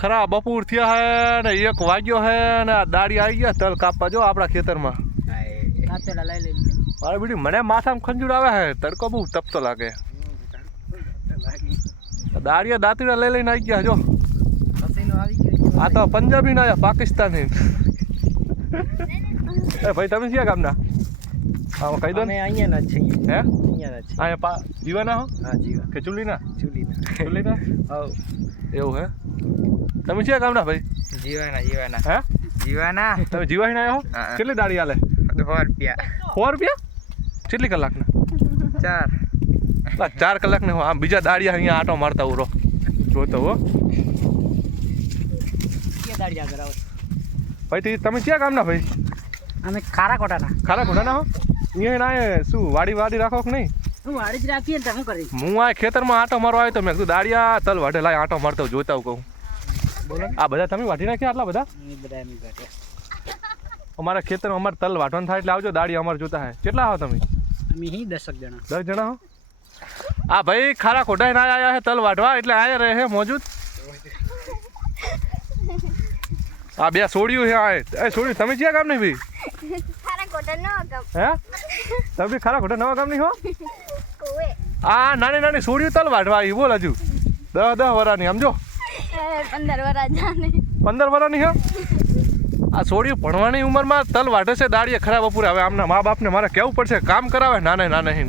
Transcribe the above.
ખરા બપોર થયા હે ને 1 વાગ્યો હે ને આ દાડી આવી ગયા તલ કાપવા જો આપણા ખેતરમાં. મારે બીડી મને માથામાં ખંજૂર આવે હે, તડકો બહુ તપતો લાગે. દાડિયા દાંતીડા લઈને આવી ગયા જો. આ તો પંજાબી ના પાકિસ્તાની. એ ભાઈ તમે ક્યાં ગામના? હા કહી દો ને. અહીંયા ના છે. હે અહીંયા છે. અહીંયા જીવાના હો? હા જીવા. કે ચુલીના? ચુલીના. હા એવું હે. તમે ક્યાં ગામના ભાઈ? જીવાના. હે જીવાના. તમે જીવાઈને આવ્યા હો? કેટલી દાડી હાલે? 4 રૂપિયા. 4 રૂપિયા? કેટલી કલાકના? 4. 4 કલાકને હો. આમ બીજા દાડિયા અહીંયા આટો મારતા ઉરો જોતો હો. ભાઈ તમે ક્યાં ગામના ભાઈ? અમે ખારાકોટાના. ખારાકોટાના હો? અહીંયા ના શું વાડી રાખો કે નહીં? હું વાડી જ રાખીએ ને. શું કરી? હું આ ખેતરમાં આટો મારવા આવ્યો તો મેં કીધું દાડિયા તલ વાઢે લાય આટો મારતો જોતા હું કહું. બોલો. આ બધા તમે વાઢી નાખ્યા આટલા બધા? બધા એમ કાઢ્યા. અમારા ખેતરમાં અમારે તલ વાઢવાનું થાય એટલે આવજો, દાડિયા અમારે જોતા હે. કેટલા હો તમે? અમે અહીં 10 જણા. 10 જણા હો? આ ભાઈ ખારાકોટા ના આયા હે તલ વાઢવા એટલે આયા રહે હે મોજૂદ. આ બે છોડ્યું હે. આ છોડ્યું તમે ક્યાં ગામ નહીં ભાઈ? ખારાકોટા નવા ગામ. હે તમે બી ખારાકોટા નવા ગામ નહીં હો? આ નાની છોડ્યું તલ વાઢવા આવી બોલ હજુ 10 વરાની સમજો. 15 વરા જાને. 15 વરાની હો? આ છોડ્યું ભણવાની ઉંમરમાં તલ વાઢે છે દાડિયા ખરાબ બપોરે. હવે આમના મા બાપને મારે કહેવું પડશે કામ કરાવે નાને.